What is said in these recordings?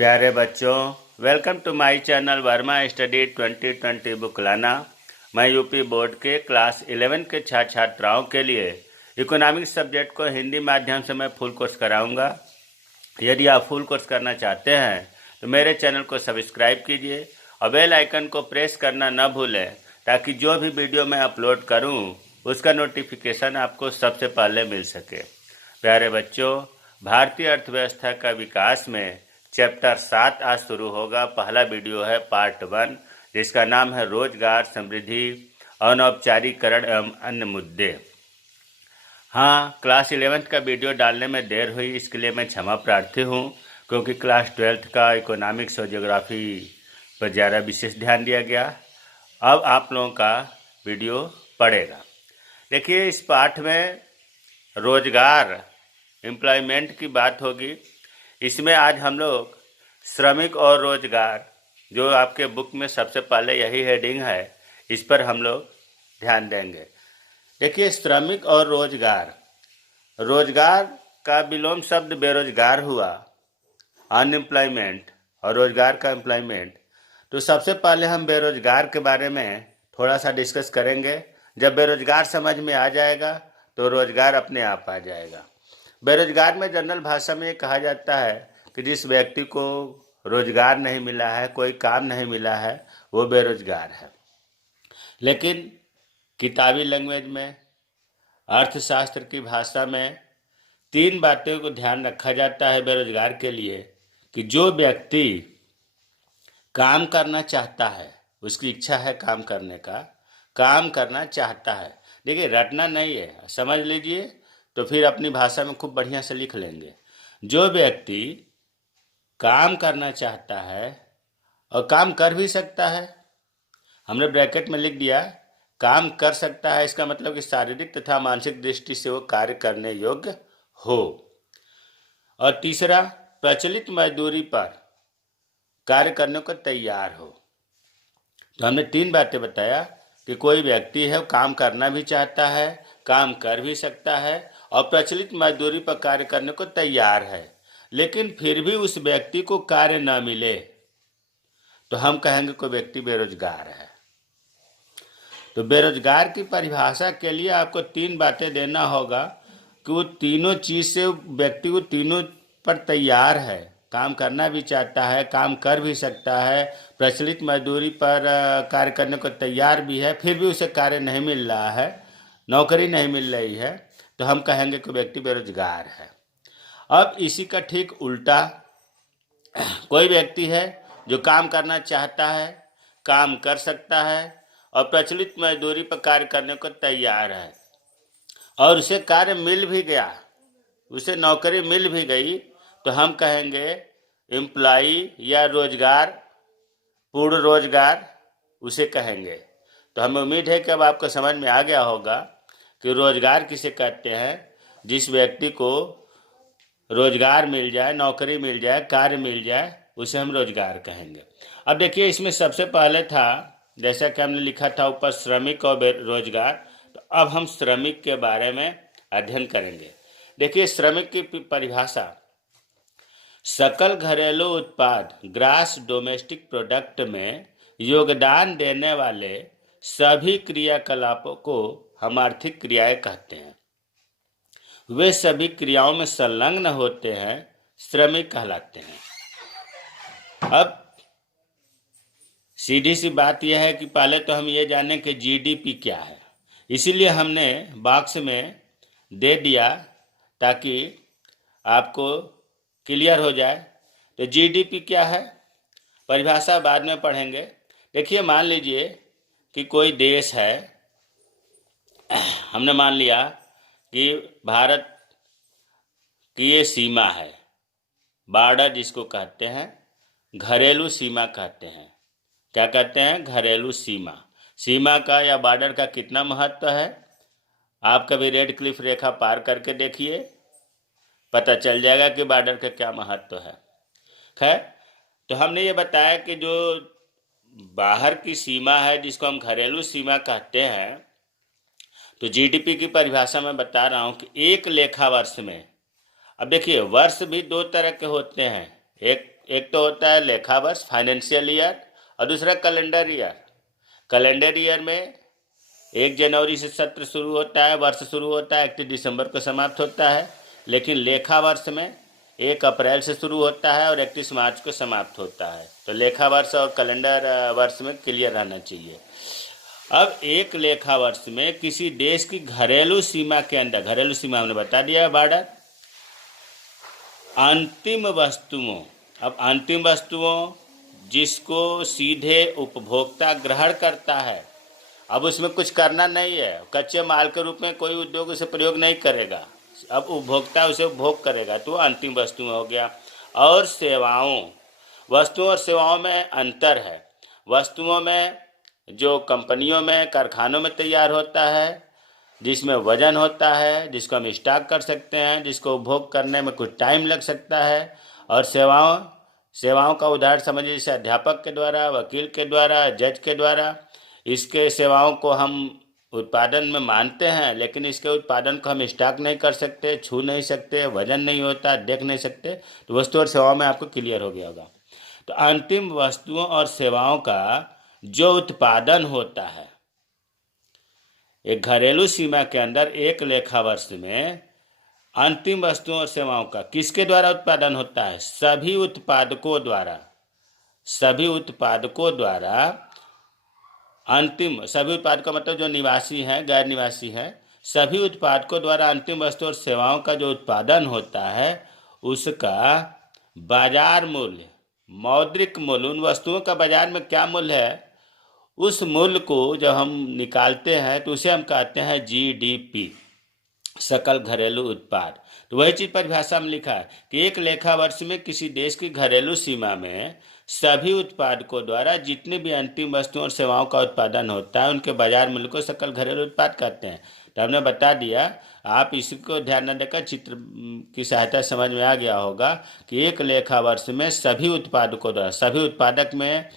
प्यारे बच्चों, welcome to my channel Verma study 2020 book लाना। मैं यूपी बोर्ड के क्लास 11 के छात्र छात्राओं के लिए इकोनॉमिक्स सब्जेक्ट को हिंदी माध्यम से मैं फुल कोर्स कराऊंगा। यदि आप फुल कोर्स करना चाहते हैं तो मेरे चैनल को सब्सक्राइब कीजिए और बेल आइकन को प्रेस करना न भूलें, ताकि जो भी वीडियो मैं अपलोड करूं उसका नोटिफिकेशन आपको सबसे पहले मिल सके। प्यारे बच्चों, भारतीय अर्थव्यवस्था का विकास में चैप्टर 7 आज शुरू होगा। पहला वीडियो है पार्ट 1, जिसका नाम है रोजगार, समृद्धि, अनौपचारिकरण एवं अन्य मुद्दे। हाँ, क्लास 11th का वीडियो डालने में देर हुई, इसके लिए मैं क्षमा प्रार्थी हूँ, क्योंकि क्लास 12th का इकोनॉमिक्स और ज्योग्राफी पर ज़्यादा विशेष ध्यान दिया गया। अब आप लोगों का वीडियो पड़ेगा। देखिए, इस पाठ में रोजगार, एम्प्लॉयमेंट की बात होगी। इसमें आज हम लोग श्रमिक और रोजगार, जो आपके बुक में सबसे पहले यही हेडिंग है, इस पर हम लोग ध्यान देंगे। देखिए, श्रमिक और रोजगार, रोजगार का विलोम शब्द बेरोजगार हुआ, अनएम्प्लॉयमेंट, और रोजगार का एम्प्लॉयमेंट। तो सबसे पहले हम बेरोजगार के बारे में थोड़ा सा डिस्कस करेंगे। जब बेरोजगार समझ में आ जाएगा तो रोजगार अपने आप आ जाएगा। बेरोजगार में जनरल भाषा में ये कहा जाता है कि जिस व्यक्ति को रोजगार नहीं मिला है, कोई काम नहीं मिला है, वो बेरोजगार है। लेकिन किताबी लैंग्वेज में, अर्थशास्त्र की भाषा में 3 बातों को ध्यान रखा जाता है बेरोजगार के लिए, कि जो व्यक्ति काम करना चाहता है, उसकी इच्छा है काम करने का, काम करना चाहता है। देखिए, रटना नहीं है, समझ लीजिए, तो फिर अपनी भाषा में खूब बढ़िया से लिख लेंगे। जो व्यक्ति काम करना चाहता है और काम कर भी सकता है, हमने ब्रैकेट में लिख दिया काम कर सकता है, इसका मतलब कि शारीरिक तथा मानसिक दृष्टि से वो कार्य करने योग्य हो। और तीसरा, प्रचलित मजदूरी पर कार्य करने को तैयार हो। तो हमने 3 बातें बताया कि कोई व्यक्ति है, काम करना भी चाहता है, काम कर भी सकता है और प्रचलित मजदूरी पर कार्य करने को तैयार है, लेकिन फिर भी उस व्यक्ति को कार्य न मिले तो हम कहेंगे कोई व्यक्ति बेरोजगार है। तो बेरोजगार की परिभाषा के लिए आपको 3 बातें देना होगा कि वो तीनों चीज से व्यक्ति वो तीनों पर तैयार है, काम करना भी चाहता है, काम कर भी सकता है, प्रचलित मजदूरी पर कार्य करने को तैयार भी है, फिर भी उसे कार्य नहीं मिल रहा है, नौकरी नहीं मिल रही है, तो हम कहेंगे कि व्यक्ति बेरोजगार है। अब इसी का ठीक उल्टा, कोई व्यक्ति है जो काम करना चाहता है, काम कर सकता है और प्रचलित मजदूरी पर कार्य करने को तैयार है, और उसे कार्य मिल भी गया, उसे नौकरी मिल भी गई, तो हम कहेंगे एम्प्लॉई या रोजगार, पूर्ण रोजगार उसे कहेंगे। तो हमें उम्मीद है कि अब आपको समझ में आ गया होगा कि रोजगार किसे कहते हैं। जिस व्यक्ति को रोजगार मिल जाए, नौकरी मिल जाए, कार्य मिल जाए, उसे हम रोजगार कहेंगे। अब देखिए, इसमें सबसे पहले था, जैसा कि हमने लिखा था ऊपर, श्रमिक और रोजगार। तो अब हम श्रमिक के बारे में अध्ययन करेंगे। देखिए, श्रमिक की परिभाषा, सकल घरेलू उत्पाद, ग्रास डोमेस्टिक प्रोडक्ट में योगदान देने वाले सभी क्रियाकलापों को हम आर्थिक क्रियाएं कहते हैं। वे सभी क्रियाओं में संलग्न होते हैं, श्रमिक कहलाते हैं। अब सीधी सी बात यह है कि पहले तो हम ये जानें कि जीडीपी क्या है, इसीलिए हमने बॉक्स में दे दिया ताकि आपको क्लियर हो जाए। तो जीडीपी क्या है, परिभाषा बाद में पढ़ेंगे। देखिए, मान लीजिए कि कोई देश है, हमने मान लिया कि भारत की ये सीमा है, बॉर्डर जिसको कहते हैं, घरेलू सीमा कहते हैं। क्या कहते हैं? घरेलू सीमा। सीमा का या बॉर्डर का कितना महत्व है, आप कभी रेड क्लिफ रेखा पार करके देखिए, पता चल जाएगा कि बॉर्डर का क्या महत्व है। खैर, तो हमने ये बताया कि जो बाहर की सीमा है, जिसको हम घरेलू सीमा कहते हैं, तो जीडीपी की परिभाषा में बता रहा हूँ कि एक लेखा वर्ष में, अब देखिए, वर्ष भी 2 तरह के होते हैं, एक तो होता है लेखा वर्ष, फाइनेंशियल ईयर, और दूसरा कैलेंडर ईयर। कैलेंडर ईयर में 1 जनवरी से सत्र शुरू होता है, वर्ष शुरू होता है, 31 दिसंबर को समाप्त होता है। लेकिन लेखा वर्ष में 1 अप्रैल से शुरू होता है और 31 मार्च को समाप्त होता है। तो लेखा वर्ष और कैलेंडर वर्ष में क्लियर रहना चाहिए। अब एक लेखा वर्ष में किसी देश की घरेलू सीमा के अंदर, घरेलू सीमा हमने बता दिया है बॉर्डर, अंतिम वस्तुओं, अब अंतिम वस्तुओं जिसको सीधे उपभोक्ता ग्रहण करता है, अब उसमें कुछ करना नहीं है, कच्चे माल के रूप में कोई उद्योग उसे प्रयोग नहीं करेगा, अब उपभोक्ता उसे उपभोग करेगा, तो अंतिम वस्तु हो गया। और सेवाओं, वस्तुओं और सेवाओं में अंतर है। वस्तुओं में जो कंपनियों में, कारखानों में तैयार होता है, जिसमें वजन होता है, जिसको हम स्टॉक कर सकते हैं, जिसको उपभोग करने में कुछ टाइम लग सकता है। और सेवाओं का उदाहरण समझिए, जैसे अध्यापक के द्वारा, वकील के द्वारा, जज के द्वारा। इसके सेवाओं को हम उत्पादन में मानते हैं, लेकिन इसके उत्पादन को हम स्टॉक नहीं कर सकते, छू नहीं सकते, वजन नहीं होता, देख नहीं सकते। तो वस्तु और सेवाओं में आपको क्लियर हो गया होगा। तो अंतिम वस्तुओं और सेवाओं का जो उत्पादन होता है एक घरेलू सीमा के अंदर, एक लेखा वर्ष में अंतिम वस्तुओं और सेवाओं का किसके द्वारा उत्पादन होता है? सभी उत्पादकों द्वारा। सभी उत्पादकों द्वारा अंतिम, सभी उत्पादकों मतलब जो निवासी हैं, गैर निवासी हैं, सभी उत्पादकों द्वारा अंतिम वस्तु और सेवाओं का जो उत्पादन होता है उसका बाजार मूल्य, मौद्रिक मूल्य, उन वस्तुओं का बाजार में क्या मूल्य है, उस मूल्य को जब हम निकालते हैं तो उसे हम कहते हैं जीडीपी, सकल घरेलू उत्पाद। तो वही चीज परिभाषा में लिखा है कि एक लेखा वर्ष में किसी देश की घरेलू सीमा में सभी उत्पादकों द्वारा जितने भी अंतिम वस्तुओं और सेवाओं का उत्पादन होता है उनके बाजार मूल्य को सकल घरेलू उत्पाद कहते हैं। तो हमने बता दिया, आप इसको ध्यान न देकर चित्र की सहायता समझ में आ गया होगा कि एक लेखा वर्ष में सभी उत्पादकों द्वारा, सभी उत्पादक में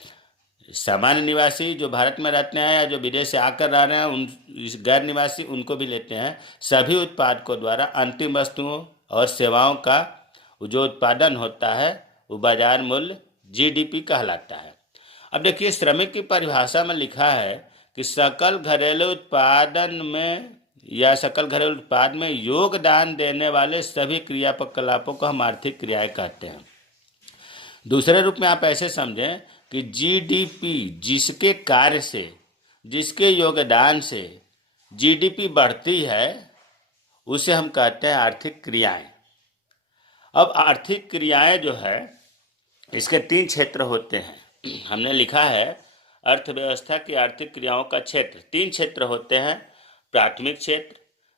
सामान्य निवासी जो भारत में रहते हैं या जो विदेश से आकर रह रहे हैं, उन गैर निवासी उनको भी लेते हैं, सभी उत्पादकों द्वारा अंतिम वस्तुओं और सेवाओं का जो उत्पादन होता है वो बाजार मूल्य जीडीपी कहलाता है। अब देखिए, श्रमिक की परिभाषा में लिखा है कि सकल घरेलू उत्पादन में या सकल घरेलू उत्पाद में योगदान देने वाले सभी क्रियाकलापों को हम आर्थिक क्रियाएं कहते हैं। दूसरे रूप में आप ऐसे समझें कि जीडीपी जिसके कार्य से, जिसके योगदान से जीडीपी बढ़ती है उसे हम कहते हैं आर्थिक क्रियाएं। अब आर्थिक क्रियाएं जो है इसके 3 क्षेत्र होते हैं। हमने लिखा है अर्थव्यवस्था की आर्थिक क्रियाओं का क्षेत्र 3 क्षेत्र होते हैं, प्राथमिक क्षेत्र,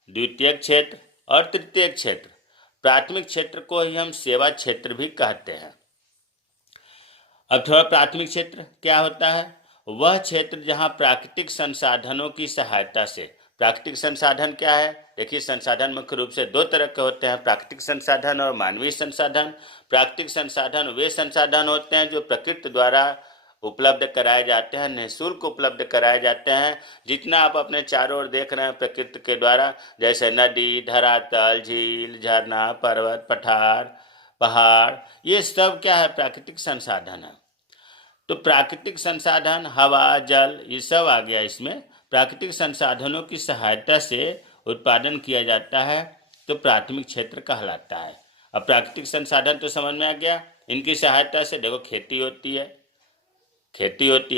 द्वितीयक क्षेत्र और तृतीयक क्षेत्र। प्राथमिक क्षेत्र को ही हम सेवा क्षेत्र भी कहते हैं। अब थोड़ा प्राथमिक क्षेत्र क्या होता है? वह क्षेत्र जहां प्राकृतिक संसाधनों की सहायता से, प्राकृतिक संसाधन क्या है? देखिए, संसाधन मुख्य रूप से 2 तरह के होते हैं, प्राकृतिक संसाधन और मानवीय संसाधन। प्राकृतिक संसाधन वे संसाधन होते हैं जो प्रकृति द्वारा उपलब्ध कराए जाते हैं, निःशुल्क उपलब्ध कराए जाते हैं। जितना आप अपने चारों ओर देख रहे हैं प्रकृति के द्वारा, जैसे नदी, धरातल, झील, झरना, पर्वत, पहाड़, ये सब क्या है? प्राकृतिक संसाधन है। तो प्राकृतिक संसाधन, हवा, जल, ये सब आ गया इसमें। प्राकृतिक संसाधनों की सहायता से उत्पादन किया जाता है तो प्राथमिक क्षेत्र कहलाता है। अब प्राकृतिक संसाधन तो समझ में आ गया, इनकी सहायता से देखो खेती होती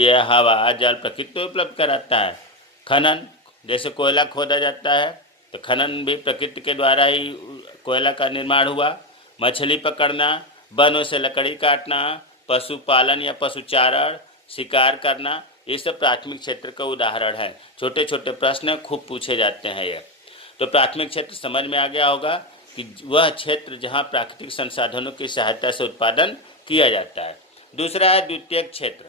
है, हवा, जल प्रकृति तो उपलब्ध कराता है। खनन, जैसे कोयला खोदा जाता है तो खनन भी प्रकृति के द्वारा ही कोयला का निर्माण हुआ। मछली पकड़ना, वनों से लकड़ी काटना, पशुपालन या पशुचारण, शिकार करना, ये सब प्राथमिक क्षेत्र का उदाहरण है। छोटे छोटे प्रश्न खूब पूछे जाते हैं ये। तो प्राथमिक क्षेत्र समझ में आ गया होगा कि वह क्षेत्र जहाँ प्राकृतिक संसाधनों की सहायता से उत्पादन किया जाता है। दूसरा है द्वितीयक क्षेत्र।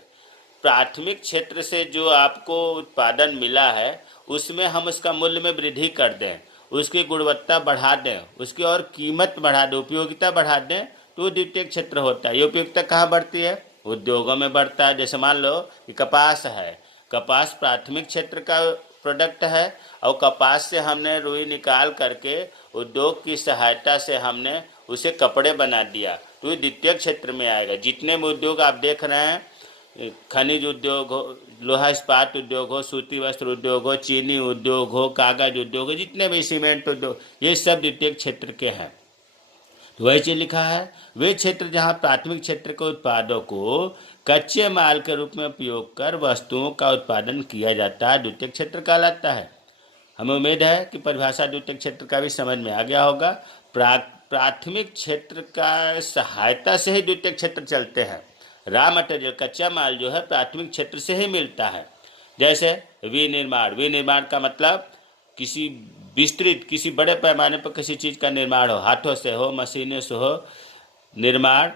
प्राथमिक क्षेत्र से जो आपको उत्पादन मिला है उसमें हम उसका मूल्य में वृद्धि कर दें, उसकी गुणवत्ता बढ़ा दें, उसकी और कीमत बढ़ा दें, उपयोगिता बढ़ा दें, तो द्वितीयक क्षेत्र होता है। ये उपयोगिता कहाँ बढ़ती है? उद्योगों में बढ़ता है। जैसे मान लो कि कपास है, कपास प्राथमिक क्षेत्र का प्रोडक्ट है और कपास से हमने रुई निकाल करके उद्योग की सहायता से हमने उसे कपड़े बना दिया, तो ये द्वितीय क्षेत्र में आएगा। जितने भी उद्योग आप देख रहे हैं, खनिज उद्योग हो, लोहा इस्पात उद्योग हो, सूती वस्त्र उद्योग हो, चीनी उद्योग हो, कागज उद्योग हो, जितने भी सीमेंट उद्योग, ये सब द्वितीय क्षेत्र के हैं। तो वही चीज लिखा है, वे क्षेत्र जहाँ प्राथमिक क्षेत्र के उत्पादों को कच्चे माल के रूप में उपयोग कर वस्तुओं का उत्पादन किया जाता है, द्वितीय क्षेत्र कहलाता है। हमें उम्मीद है कि परिभाषा द्वितीय क्षेत्र का भी समझ में आ गया होगा। प्राथमिक क्षेत्र का सहायता से ही द्वितीय क्षेत्र चलते हैं। रॉ मटेरियल, कच्चा माल जो है प्राथमिक क्षेत्र से ही मिलता है। जैसे विनिर्माण, विनिर्माण का मतलब किसी विस्तृत, किसी बड़े पैमाने पर किसी चीज़ का निर्माण हो, हाथों से हो, मशीनों से हो निर्माण।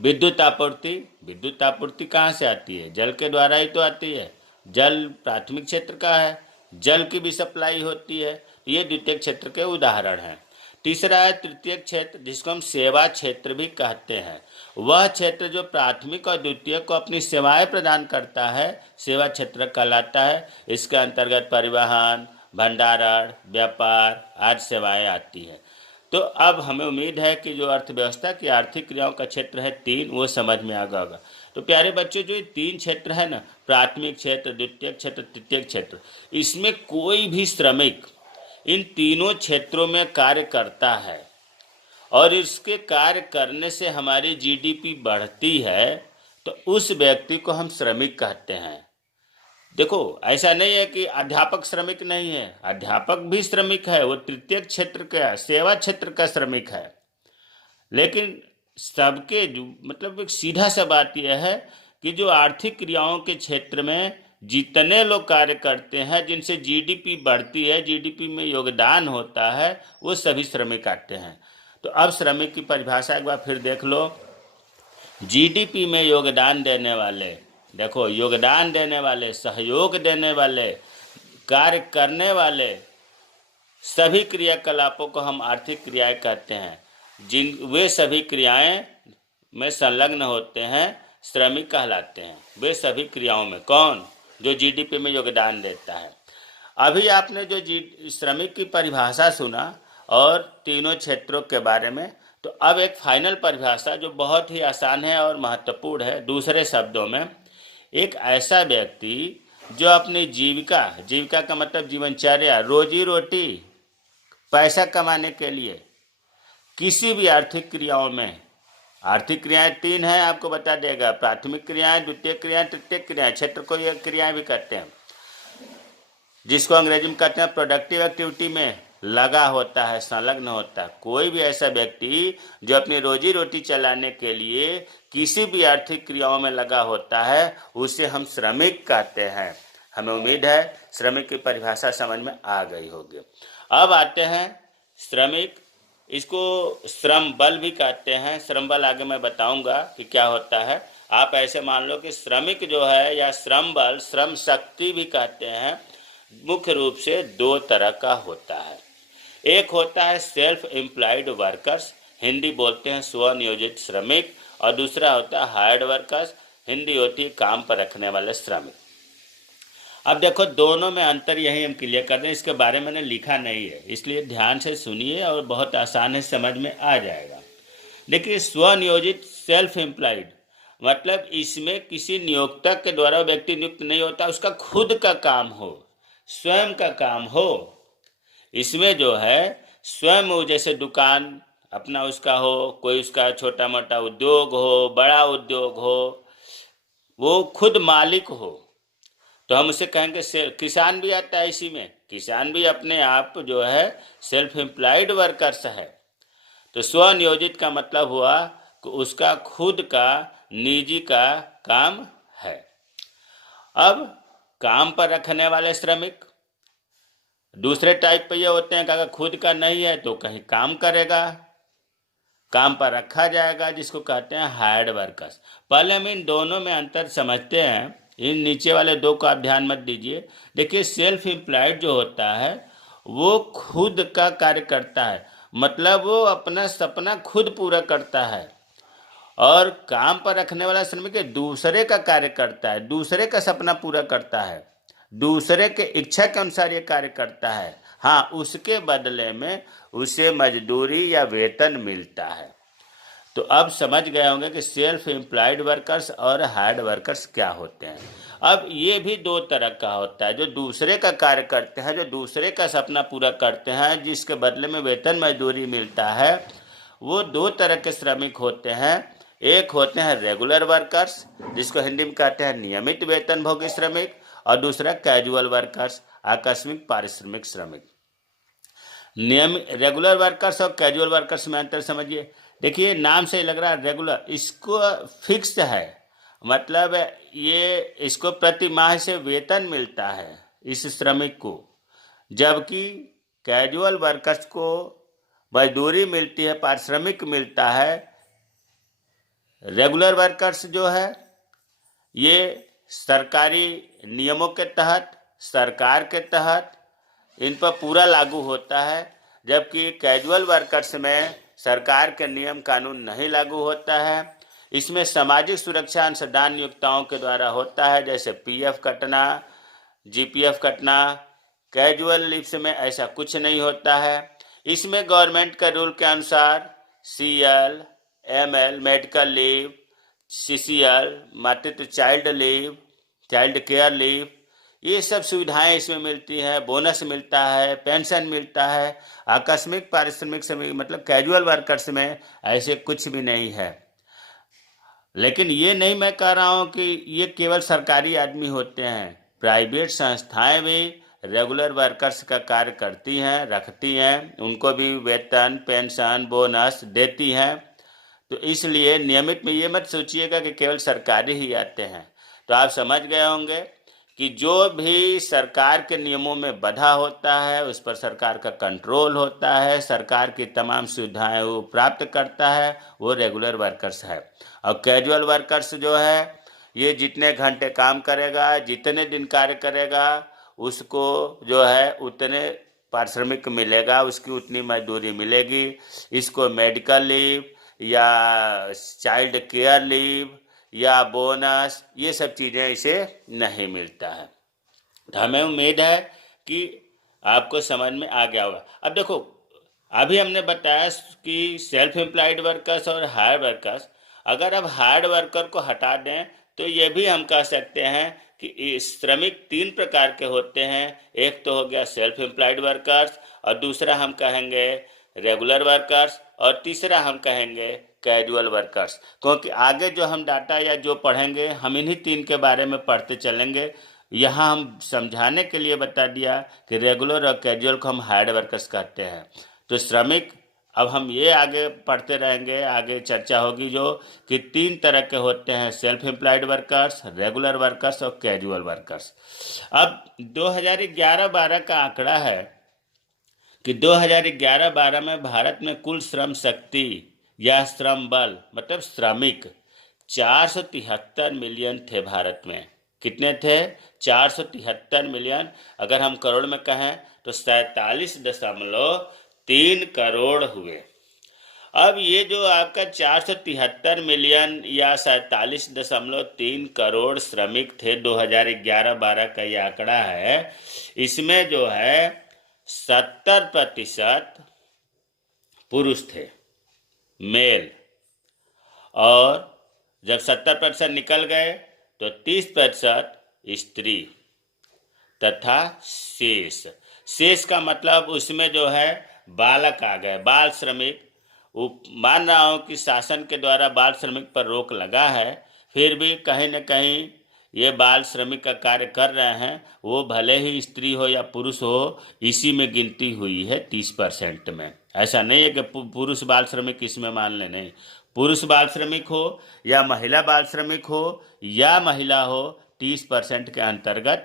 विद्युत आपूर्ति, विद्युत आपूर्ति कहाँ से आती है? जल के द्वारा ही तो आती है। जल प्राथमिक क्षेत्र का है, जल की भी सप्लाई होती है। ये द्वितीय क्षेत्र के उदाहरण हैं। तीसरा है तृतीय क्षेत्र, जिसको हम सेवा क्षेत्र भी कहते हैं। वह क्षेत्र जो प्राथमिक और द्वितीय को अपनी सेवाएं प्रदान करता है, सेवा क्षेत्र कहलाता है। इसके अंतर्गत परिवहन, भंडारण, व्यापार आदि सेवाएं आती हैं। तो अब हमें उम्मीद है कि जो अर्थव्यवस्था की आर्थिक क्रियाओं का क्षेत्र है 3, वो समझ में आ गया होगा। तो प्यारे बच्चों, जो ये 3 क्षेत्र है ना, प्राथमिक क्षेत्र, द्वितीय क्षेत्र, तृतीय क्षेत्र, इसमें कोई भी श्रमिक इन तीनों क्षेत्रों में कार्य करता है और इसके कार्य करने से हमारी जीडीपी बढ़ती है, तो उस व्यक्ति को हम श्रमिक कहते हैं। देखो, ऐसा नहीं है कि अध्यापक श्रमिक नहीं है, अध्यापक भी श्रमिक है, वो तृतीय क्षेत्र का, सेवा क्षेत्र का श्रमिक है। लेकिन सबके मतलब एक सीधा सा बात यह है कि जो आर्थिक क्रियाओं के क्षेत्र में जितने लोग कार्य करते हैं, जिनसे जीडीपी बढ़ती है, जीडीपी में योगदान होता है, वो सभी श्रमिक आते हैं। तो अब श्रमिक की परिभाषा एक बार फिर देख लो। जीडीपी में योगदान देने वाले, देखो, योगदान देने वाले, सहयोग देने वाले, कार्य करने वाले सभी क्रियाकलापों को हम आर्थिक क्रियाएं कहते हैं। वे सभी क्रियाएं में संलग्न होते हैं श्रमिक कहलाते हैं। वे सभी क्रियाओं में कौन? जो जीडीपी में योगदान देता है। अभी आपने जो श्रमिक की परिभाषा सुना और तीनों क्षेत्रों के बारे में, तो अब एक फाइनल परिभाषा जो बहुत ही आसान है और महत्वपूर्ण है। दूसरे शब्दों में, एक ऐसा व्यक्ति जो अपनी जीविका का मतलब जीवनचर्या, रोजी रोटी, पैसा कमाने के लिए किसी भी आर्थिक क्रियाओं में, आर्थिक क्रियाएं 3 हैं, आपको बता देगा, प्राथमिक क्रियाएं, द्वितीय क्रियाएं, तृतीय क्रियाएं, क्षेत्र को ये क्रियाएं भी कहते हैं, जिसको अंग्रेजी में कहते हैं प्रोडक्टिव एक्टिविटी में लगा होता है, संलग्न होता है। कोई भी ऐसा व्यक्ति जो अपनी रोजी रोटी चलाने के लिए किसी भी आर्थिक क्रियाओं में लगा होता है, उसे हम श्रमिक कहते हैं। हमें उम्मीद है श्रमिक की परिभाषा समझ में आ गई होगी। अब आते हैं श्रमिक, इसको श्रम बल भी कहते हैं। श्रम बल आगे मैं बताऊंगा कि क्या होता है। आप ऐसे मान लो कि श्रमिक जो है या श्रम बल, श्रम शक्ति भी कहते हैं, मुख्य रूप से 2 तरह का होता है। एक होता है सेल्फ एम्प्लॉयड वर्कर्स, हिंदी बोलते हैं स्वनियोजित श्रमिक, और दूसरा होता है हायर्ड वर्कर्स, हिंदी होती है काम पर रखने वाले श्रमिक। अब देखो, दोनों में अंतर यही हम क्लियर कर दें, इसके बारे में मैंने लिखा नहीं है, इसलिए ध्यान से सुनिए और बहुत आसान है, समझ में आ जाएगा। देखिए, स्वनियोजित सेल्फ एम्प्लॉयड मतलब इसमें किसी नियोक्ता के द्वारा व्यक्ति नियुक्त नहीं होता, उसका खुद का काम हो, स्वयं का काम हो। इसमें जो है स्वयं, जैसे दुकान अपना उसका हो, कोई उसका छोटा मोटा उद्योग हो, बड़ा उद्योग हो, वो खुद मालिक हो, तो हम उसे कहेंगे किसान भी आता है इसी में। किसान भी अपने आप जो है सेल्फ एम्प्लॉयड वर्कर्स है। तो स्वनियोजित का मतलब हुआ कि उसका खुद का निजी का काम है। अब काम पर रखने वाले श्रमिक दूसरे टाइप पे ये होते हैं कि अगर खुद का नहीं है तो कहीं काम करेगा, काम पर रखा जाएगा, जिसको कहते हैं हायर्ड वर्कर्स। पहले हम इन दोनों में अंतर समझते हैं। इन नीचे वाले 2 को आप ध्यान मत दीजिए। देखिए, सेल्फ एम्प्लॉयड जो होता है वो खुद का कार्य करता है, मतलब वो अपना सपना खुद पूरा करता है, और काम पर रखने वाला श्रमिक दूसरे का कार्य करता है, दूसरे का सपना पूरा करता है, दूसरे के इच्छा के अनुसार ये कार्य करता है। हाँ, उसके बदले में उसे मजदूरी या वेतन मिलता है। तो अब समझ गए होंगे कि सेल्फ एम्प्लॉयड वर्कर्स और हायर्ड वर्कर्स क्या होते हैं। अब ये भी दो तरह का होता है, जो दूसरे का कार्य करते हैं, जो दूसरे का सपना पूरा करते हैं, जिसके बदले में वेतन मजदूरी मिलता है, वो दो तरह के श्रमिक होते हैं। एक होते हैं रेगुलर वर्कर्स, जिसको हिंदी में कहते हैं नियमित वेतनभोगी श्रमिक, और दूसरा कैजुअल वर्कर्स, आकस्मिक पारिश्रमिक श्रमिक। नियमित रेगुलर वर्कर्स और कैजुअल वर्कर्स में अंतर समझिए। देखिए नाम से ही लग रहा है रेगुलर, इसको फिक्स है, मतलब ये इसको प्रति माह से वेतन मिलता है इस श्रमिक को, जबकि कैजुअल वर्कर्स को मजदूरी मिलती है, पारिश्रमिक मिलता है। रेगुलर वर्कर्स जो है ये सरकारी नियमों के तहत, सरकार के तहत इन पर पूरा लागू होता है, जबकि कैजुअल वर्कर्स में सरकार के नियम कानून नहीं लागू होता है। इसमें सामाजिक सुरक्षा अंशदान नियोक्ताओं के द्वारा होता है, जैसे पीएफ कटना, जीपीएफ कटना। कैजुअल लीव्स में ऐसा कुछ नहीं होता है। इसमें गवर्नमेंट के रूल के अनुसार CL, ML medical leave, CCL मातृत्व child leave, child care leave, ये सब सुविधाएं इसमें मिलती हैं। बोनस मिलता है, पेंशन मिलता है। आकस्मिक पारिश्रमिक श्रमिक मतलब कैजुअल वर्कर्स में ऐसे कुछ भी नहीं है। लेकिन ये नहीं मैं कह रहा हूँ कि ये केवल सरकारी आदमी होते हैं, प्राइवेट संस्थाएं भी रेगुलर वर्कर्स का कार्य करती हैं, रखती हैं, उनको भी वेतन, पेंशन, बोनस देती हैं। तो इसलिए नियमित में ये मत सोचिएगा कि केवल सरकारी ही आते हैं। तो आप समझ गए होंगे कि जो भी सरकार के नियमों में बाधा होता है, उस पर सरकार का कंट्रोल होता है, सरकार की तमाम सुविधाएं वो प्राप्त करता है, वो रेगुलर वर्कर्स है। और कैजुअल वर्कर्स जो है, ये जितने घंटे काम करेगा, जितने दिन कार्य करेगा, उसको जो है उतने पारिश्रमिक मिलेगा, उसकी उतनी मजदूरी मिलेगी। इसको मेडिकल लीव या चाइल्ड केयर लीव या बोनस, ये सब चीज़ें इसे नहीं मिलता है। तो हमें उम्मीद है कि आपको समझ में आ गया होगा। अब देखो, अभी हमने बताया कि सेल्फ एम्प्लॉयड वर्कर्स और हायर वर्कर्स, अगर अब हार्ड वर्कर को हटा दें तो ये भी हम कह सकते हैं कि श्रमिक तीन प्रकार के होते हैं। एक तो हो गया सेल्फ एम्प्लॉयड वर्कर्स, और दूसरा हम कहेंगे रेगुलर वर्कर्स, और तीसरा हम कहेंगे कैजुअल वर्कर्स। क्योंकि आगे जो हम डाटा या जो पढ़ेंगे हम इन्हीं तीन के बारे में पढ़ते चलेंगे। यहाँ हम समझाने के लिए बता दिया कि रेगुलर और कैजुअल को हम हायर्ड वर्कर्स कहते हैं। तो श्रमिक अब हम ये आगे पढ़ते रहेंगे, आगे चर्चा होगी जो कि तीन तरह के होते हैं, self employed workers, regular workers और कैजुअल वर्कर्स। अब 2011-12 का आंकड़ा है कि 2011-12 में भारत में कुल श्रम शक्ति या श्रम बल मतलब श्रमिक 473 मिलियन थे भारत में। कितने थे? 473 मिलियन। अगर हम करोड़ में कहें तो 47.3 करोड़ हुए। अब ये जो आपका 473 मिलियन या 47.3 करोड़ श्रमिक थे 2011-12 का ये आंकड़ा है। इसमें जो है 70% पुरुष थे, मेल, और जब 70% निकल गए तो 30% स्त्री तथा शेष का मतलब उसमें जो है बालक आ गए, बाल श्रमिक। मान रहा हूँ कि शासन के द्वारा बाल श्रमिक पर रोक लगा है, फिर भी कहीं न कहीं ये बाल श्रमिक का कार्य कर रहे हैं। वो भले ही स्त्री हो या पुरुष हो, इसी में गिनती हुई है 30% में। ऐसा नहीं है कि पुरुष बाल श्रमिक इसमें मान ले, नहीं। पुरुष बाल श्रमिक हो या महिला बाल श्रमिक हो या महिला हो, 30% के अंतर्गत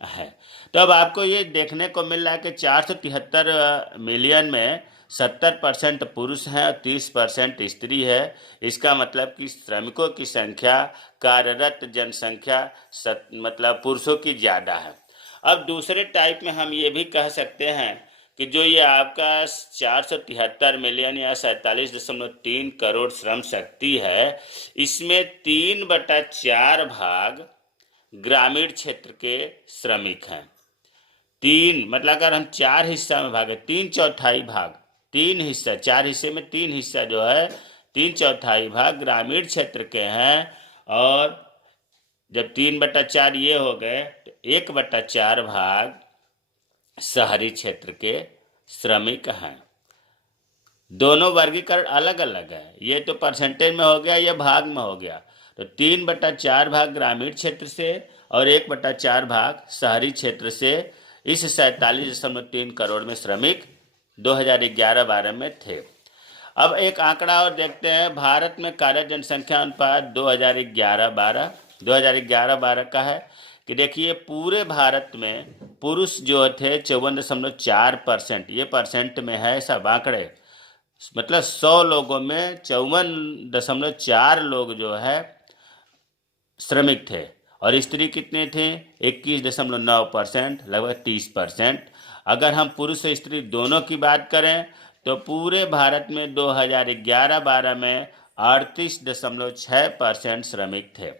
है। तो अब आपको ये देखने को मिल रहा है कि 473 मिलियन में 70% पुरुष हैं और 30% स्त्री है। इसका मतलब कि श्रमिकों की संख्या, कार्यरत जनसंख्या मतलब पुरुषों की ज़्यादा है। अब दूसरे टाइप में हम ये भी कह सकते हैं कि जो ये आपका 473 मिलियन या 47.3 करोड़ श्रम शक्ति है, इसमें 3/4 भाग ग्रामीण क्षेत्र के श्रमिक हैं। 3 मतलब अगर हम 4 हिस्सा में भागे, 3/4 भाग, 3 हिस्सा, 4 हिस्से में 3 हिस्सा जो है, 3/4 भाग ग्रामीण क्षेत्र के हैं, और जब 3/4 ये हो गए तो 1/4 भाग शहरी क्षेत्र के श्रमिक हैं। दोनों वर्गीकरण अलग अलग है, ये तो परसेंटेज में हो गया, ये भाग में हो गया। तो 3/4 भाग ग्रामीण क्षेत्र से और 1/4 भाग शहरी क्षेत्र से इस 47.3 करोड़ में श्रमिक 2011-12 में थे। अब एक आंकड़ा और देखते हैं, भारत में कार्य जनसंख्या अनुपात 2011-12 का है कि देखिए पूरे भारत में पुरुष जो थे 54.4%, ये परसेंट में है सब आंकड़े, मतलब 100 लोगों में 54.4 लोग जो है श्रमिक थे, और स्त्री कितने थे 21.9%, लगभग 30%। अगर हम पुरुष और स्त्री दोनों की बात करें तो पूरे भारत में 2011-12 में 38.6% श्रमिक थे।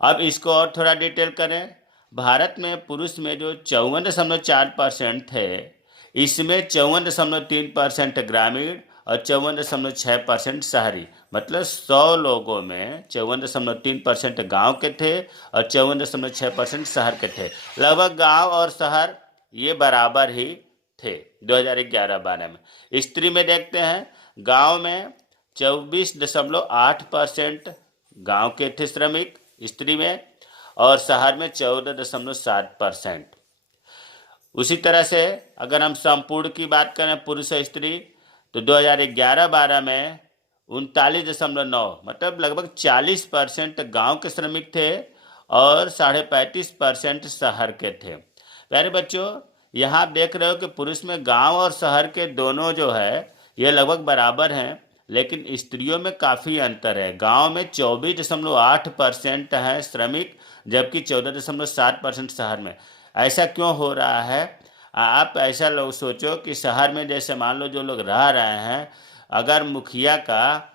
अब इसको और थोड़ा डिटेल करें, भारत में पुरुष में जो 54.4% थे, इसमें 54.3% ग्रामीण और 54.6% शहरी, मतलब 100 लोगों में 54.3% गांव के थे और 54.6% शहर के थे। लगभग गांव और शहर ये बराबर ही थे 2011-12 में। स्त्री में देखते हैं, गांव में 24.8% गांव के थे श्रमिक स्त्री में, और शहर में 14.7%। उसी तरह से अगर हम संपूर्ण की बात करें पुरुष और स्त्री, तो 2011-12 में 39.9, मतलब लगभग 40% गांव के श्रमिक थे और 35.5% शहर के थे। प्यारे बच्चों, यहाँ आप देख रहे हो कि पुरुष में गांव और शहर के दोनों जो है ये लगभग बराबर हैं, लेकिन स्त्रियों में काफ़ी अंतर है। गांव में 24.8% हैं श्रमिक, जबकि 14.7% शहर में। ऐसा क्यों हो रहा है? आप ऐसा लोग सोचो कि शहर में जैसे मान लो जो लोग रह रहे हैं, अगर मुखिया का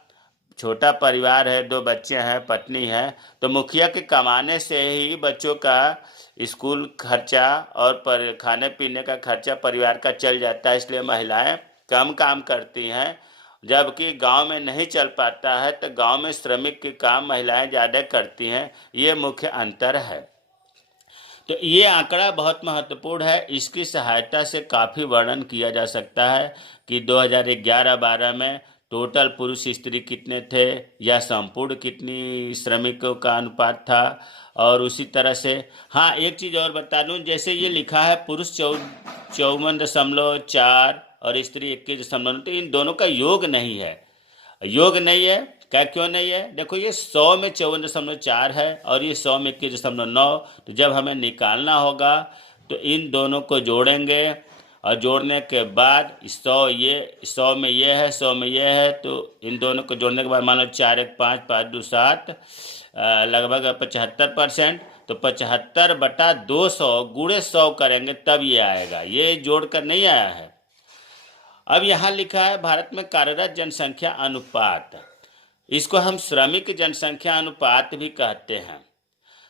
छोटा परिवार है, 2 बच्चे हैं, पत्नी है, तो मुखिया के कमाने से ही बच्चों का स्कूल खर्चा और खाने पीने का खर्चा परिवार का चल जाता है, इसलिए महिलाएं कम काम करती हैं। जबकि गांव में नहीं चल पाता है तो गांव में श्रमिक के काम महिलाएं ज़्यादा करती हैं, ये मुख्य अंतर है। तो ये आंकड़ा बहुत महत्वपूर्ण है, इसकी सहायता से काफ़ी वर्णन किया जा सकता है कि 2011-12 में टोटल पुरुष स्त्री कितने थे या संपूर्ण कितनी श्रमिकों का अनुपात था। और उसी तरह से हाँ, एक चीज़ और बता दूं, जैसे ये लिखा है पुरुष 54.4 और स्त्री 21.9, तो इन दोनों का योग नहीं है। योग नहीं है, क्या क्यों नहीं है? देखो ये 100 में 54.4 है और ये 100 में 21.9, तो जब हमें निकालना होगा तो इन दोनों को जोड़ेंगे, और जोड़ने के बाद 100 में ये है, 100 में ये है, तो इन दोनों को जोड़ने के बाद मान लो 4 1 5 5 2 7, लगभग 75%। तो 75/200 गुणे 100 करेंगे तब ये आएगा, ये जोड़कर नहीं आया है। अब यहाँ लिखा है भारत में कार्यरत जनसंख्या अनुपात, इसको हम श्रमिक जनसंख्या अनुपात भी कहते हैं।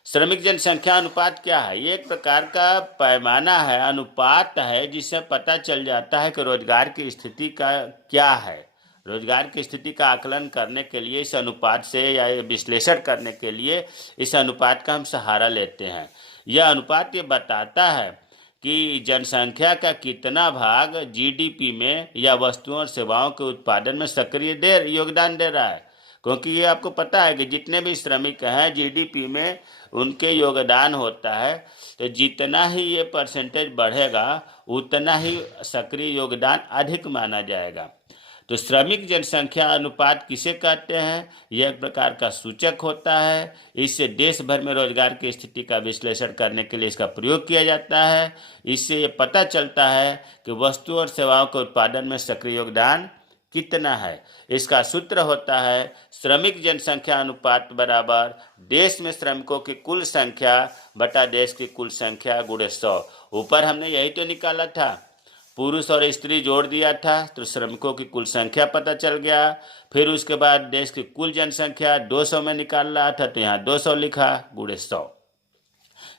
श्रमिक जनसंख्या अनुपात क्या है? ये एक प्रकार का पैमाना है, अनुपात है, जिससे पता चल जाता है कि रोजगार की स्थिति का क्या है। रोजगार की स्थिति का आकलन करने के लिए इस अनुपात से या विश्लेषण करने के लिए इस अनुपात का हम सहारा लेते हैं। यह अनुपात ये बताता है कि जनसंख्या का कितना भाग जीडीपी में या वस्तुओं और सेवाओं के उत्पादन में सक्रिय योगदान दे रहा है। क्योंकि ये आपको पता है कि जितने भी श्रमिक हैं जीडीपी में उनके योगदान होता है, तो जितना ही ये परसेंटेज बढ़ेगा उतना ही सक्रिय योगदान अधिक माना जाएगा। तो श्रमिक जनसंख्या अनुपात किसे कहते हैं? यह एक प्रकार का सूचक होता है, इससे देश भर में रोजगार की स्थिति का विश्लेषण करने के लिए इसका प्रयोग किया जाता है। इससे ये पता चलता है कि वस्तु और सेवाओं के उत्पादन में सक्रिय योगदान कितना है। इसका सूत्र होता है श्रमिक जनसंख्या अनुपात बराबर देश में श्रमिकों की कुल संख्या बटा देश की कुल संख्या गुणे 100। ऊपर हमने यही तो निकाला था, पुरुष और स्त्री जोड़ दिया था तो श्रमिकों की कुल संख्या पता चल गया। फिर उसके बाद देश की कुल जनसंख्या 200 में निकाल रहा था तो यहाँ 200 लिखा गुणे 100।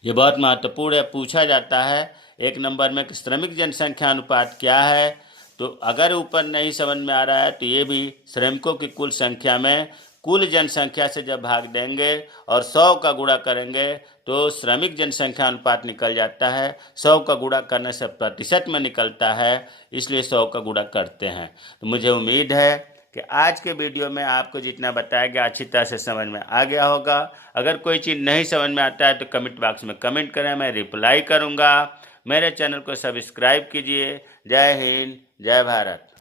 ये बहुत महत्वपूर्ण है, पूछा जाता है 1 नंबर में कि श्रमिक जनसंख्या अनुपात क्या है, तो अगर ऊपर नहीं समझ में आ रहा है तो ये भी श्रमिकों की कुल संख्या में कुल जनसंख्या से जब भाग देंगे और 100 का गुणा करेंगे तो श्रमिक जनसंख्या अनुपात निकल जाता है। 100 का गुणा करने से प्रतिशत में निकलता है, इसलिए 100 का गुणा करते हैं। तो मुझे उम्मीद है कि आज के वीडियो में आपको जितना बताया गया अच्छी तरह से समझ में आ गया होगा। अगर कोई चीज़ नहीं समझ में आता है तो कमेंट बॉक्स में कमेंट करें, मैं रिप्लाई करूँगा। मेरे चैनल को सब्सक्राइब कीजिए। जय हिंद, जय भारत।